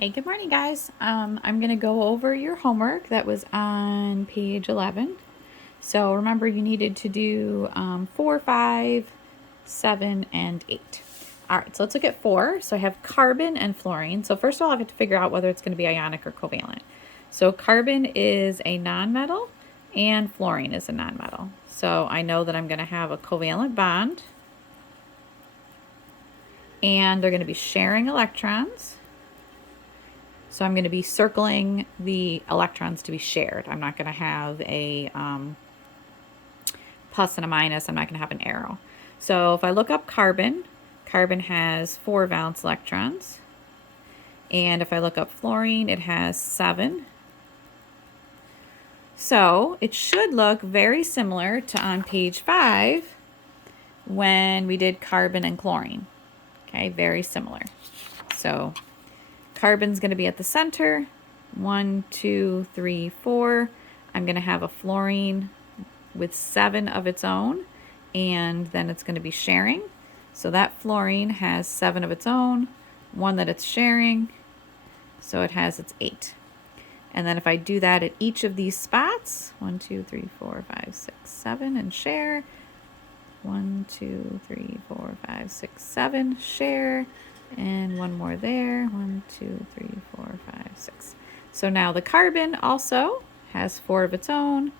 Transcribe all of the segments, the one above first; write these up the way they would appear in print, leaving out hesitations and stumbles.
Okay, good morning, guys. I'm going to go over your homework that was on page 11. So remember, you needed to do 4, 5, 7, and 8. All right, so let's look at 4. So I have carbon and fluorine. So first of all, I have to figure out whether it's going to be ionic or covalent. So carbon is a nonmetal and fluorine is a nonmetal. So I know that I'm going to have a covalent bond and they're going to be sharing electrons. So I'm going to be circling the electrons to be shared. I'm not going to have a plus and a minus. I'm not going to have an arrow. So if I look up carbon, carbon has 4 valence electrons. And if I look up fluorine, it has 7. So it should look very similar to on page 5 when we did carbon and chlorine. Okay, very similar. So carbon's going to be at the center. 1, 2, 3, 4. I'm going to have a fluorine with 7 of its own, and then it's going to be sharing. So that fluorine has 7 of its own, 1 that it's sharing, so it has its 8. And then if I do that at each of these spots, 1, 2, 3, 4, 5, 6, 7, and share. 1, 2, 3, 4, 5, 6, 7, share. And one more there. 1, 2, 3, 4, 5, 6. So now the carbon also has 4 of its own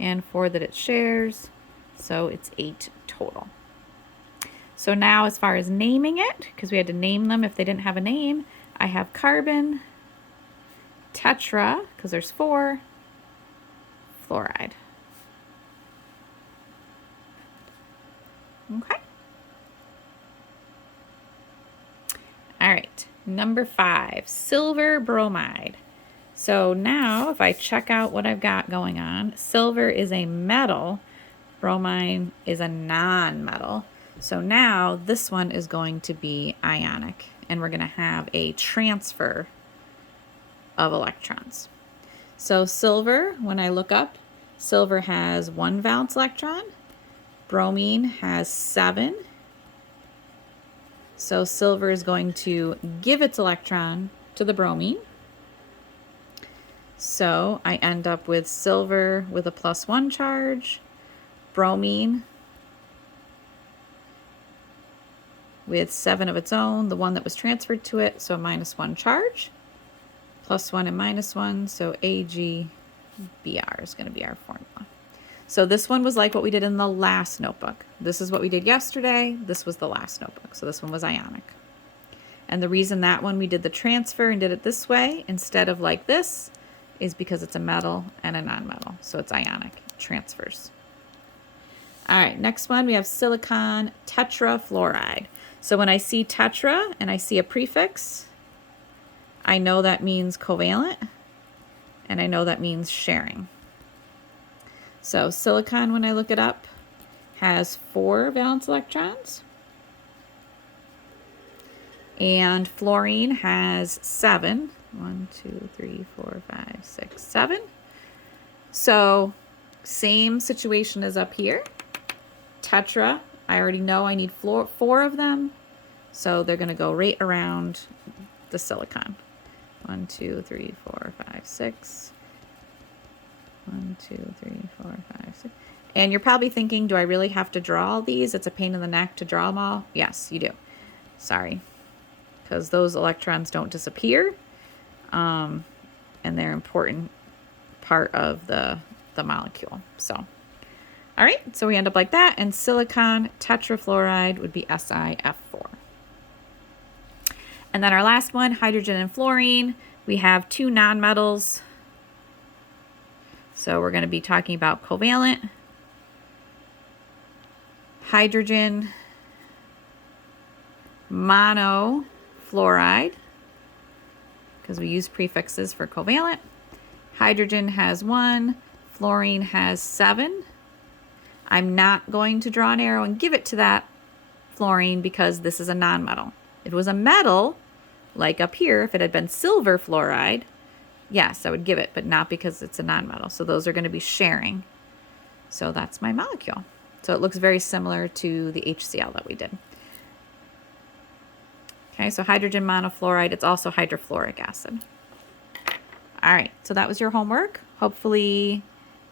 and 4 that it shares. So it's 8 total. So now as far as naming it, because we had to name them if they didn't have a name, I have carbon, tetra, because there's 4, fluoride. Okay. All right, number 5, silver bromide. So now if I check out what I've got going on, silver is a metal, bromine is a non-metal. So now this one is going to be ionic, and we're going to have a transfer of electrons. So silver, when I look up, silver has 1 valence electron, bromine has 7. So silver is going to give its electron to the bromine. So I end up with silver with a +1 charge, bromine with 7 of its own, the one that was transferred to it, so a -1 charge, +1 and -1, so AgBr is going to be our formula. So this one was like what we did in the last notebook. This is what we did yesterday. This was the last notebook. So this one was ionic. And the reason that one we did the transfer and did it this way instead of like this is because it's a metal and a non-metal. So it's ionic, transfers. All right, next one we have silicon tetrafluoride. So when I see tetra and I see a prefix, I know that means covalent and I know that means sharing. So silicon, when I look it up, has 4 valence electrons. And fluorine has 7. 1, 2, 3, 4, 5, 6, 7. So same situation as up here. Tetra, I already know I need 4 of them. So they're going to go right around the silicon. 1, 2, 3, 4, 5, 6. 1, 2, 3, 4, 5, 6. And you're probably thinking, do I really have to draw all these? It's a pain in the neck to draw them all. Yes, you do. Sorry. Because those electrons don't disappear. And they're an important part of the molecule. So, all right. So we end up like that. And silicon tetrafluoride would be SiF4. And then our last one, hydrogen and fluorine. We have 2 nonmetals. So we're going to be talking about covalent, hydrogen, monofluoride, because we use prefixes for covalent. Hydrogen has 1, fluorine has 7. I'm not going to draw an arrow and give it to that fluorine because this is a nonmetal. If it was a metal, like up here, if it had been silver fluoride, yes, I would give it, but not because it's a nonmetal. So those are going to be sharing. So that's my molecule. So it looks very similar to the HCl that we did. Okay, so hydrogen monofluoride, it's also hydrofluoric acid. All right, so that was your homework. Hopefully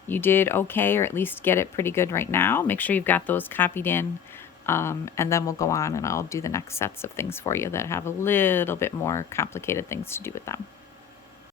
you did okay, or at least get it pretty good right now. Make sure you've got those copied in, and then we'll go on and I'll do the next sets of things for you that have a little bit more complicated things to do with them.